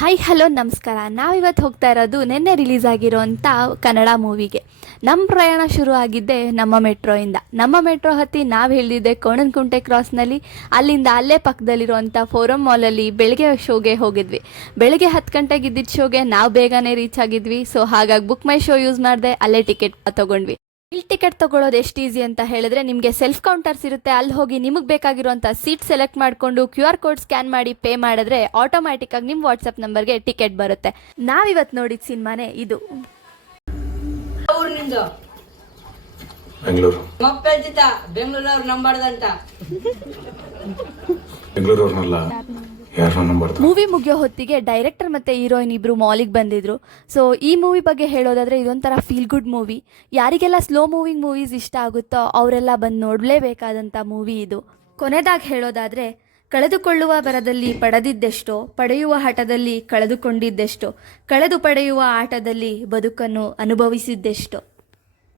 Hi hello ನಮಸ್ಕಾರ. ನಾವಿವತ್ತು ಹೋಗ್ತಾ ಇರೋದು ನಿನ್ನೆ ರಿಲೀಸ್ ಆಗಿರೋಂಥ ಕನ್ನಡ ಮೂವಿಗೆ. ನಮ್ಮ ಪ್ರಯಾಣ ಶುರು ಆಗಿದ್ದೆ ನಮ್ಮ ಮೆಟ್ರೋಯಿಂದ. ನಮ್ಮ ಮೆಟ್ರೋ ಹತ್ತಿ ನಾವು ಹೇಳಿದ್ದೆ ಕೋಣನಕುಂಟೆ ಕ್ರಾಸ್ನಲ್ಲಿ. ಅಲ್ಲಿಂದ ಅಲ್ಲೇ ಪಕ್ಕದಲ್ಲಿರುವಂಥ ಫೋರಮ್ ಮಾಲಲ್ಲಿ ಬೆಳಗ್ಗೆ ಶೋಗೆ ಹೋಗಿದ್ವಿ. ಬೆಳಗ್ಗೆ 10 ಗಂಟೆಗೆ ಇದ್ದಿದ್ದ ಶೋಗೆ ನಾವು ಬೇಗನೆ ರೀಚ್ ಆಗಿದ್ವಿ. ಸೊ ಹಾಗಾಗಿ ಬುಕ್ ಮೈ ಶೋ ಯೂಸ್ ಮಾಡಿದೆ, ಅಲ್ಲೇ ಟಿಕೆಟ್ ತೊಗೊಂಡ್ವಿ. ಇಲ್ಲಿ ಟಿಕೆಟ್ ತೊಗೊಳ್ಳೋದು ಎಷ್ಟು ಈಸಿ ಅಂತ ಹೇಳಿದ್ರೆ, ನಿಮಗೆ ಸೆಲ್ಫ್ ಕೌಂಟರ್ಸ್ ಇರುತ್ತೆ. ಅಲ್ಲಿ ಹೋಗಿ ನಿಮಗೆ ಬೇಕಾಗಿರುವಂಥ ಸೀಟ್ ಸೆಲೆಕ್ಟ್ ಮಾಡಿಕೊಂಡು QR ಕೋಡ್ ಸ್ಕ್ಯಾನ್ ಮಾಡಿ ಪೇ ಮಾಡಿದ್ರೆ ಆಟೋಮ್ಯಾಟಿಕ್ಕಾಗಿ ನಿಮ್ಮ ವಾಟ್ಸಪ್ ನಂಬರ್ಗೆ ಟಿಕೆಟ್ ಬರುತ್ತೆ. ನಾವಿವತ್ತು ನೋಡಿದ ಸಿನಿಮಾನೇ ಇದು. ಬೆಂಗಳೂರು ಬೆಂಗಳೂರವ್ರು ನಂಬಾರ್ದಂತ ಬೆಂಗಳೂರವ್ರನ್ನಲ್ಲ ಯಾರನ್ನ ನಂಬರ್ತಾರೆ. ಮೂವಿ ಮುಗಿಯೋ ಹೊತ್ತಿಗೆ ಡೈರೆಕ್ಟರ್ ಮತ್ತು ಹೀರೋಯಿನ್ ಇಬ್ಬರು ಮಾಲಿಗೆ ಬಂದಿದ್ರು. ಸೊ ಈ ಮೂವಿ ಬಗ್ಗೆ ಹೇಳೋದಾದರೆ ಇದೊಂಥರ ಫೀಲ್ ಗುಡ್ ಮೂವಿ. ಯಾರಿಗೆಲ್ಲ ಸ್ಲೋ ಮೂವಿಂಗ್ ಮೂವೀಸ್ ಇಷ್ಟ ಆಗುತ್ತೋ ಅವರೆಲ್ಲ ಬಂದು ನೋಡಲೇಬೇಕಾದಂಥ ಮೂವಿ ಇದು. ಕೊನೆದಾಗಿ ಹೇಳೋದಾದರೆ, ಕಳೆದುಕೊಳ್ಳುವ ಬರದಲ್ಲಿ ಪಡೆದಿದ್ದೆಷ್ಟೋ, ಪಡೆಯುವ ಹಠದಲ್ಲಿ ಕಳೆದುಕೊಂಡಿದ್ದೆಷ್ಟೋ, ಕಳೆದು ಪಡೆಯುವ ಆಟದಲ್ಲಿ ಬದುಕನ್ನು ಅನುಭವಿಸಿದ್ದೆಷ್ಟೋ.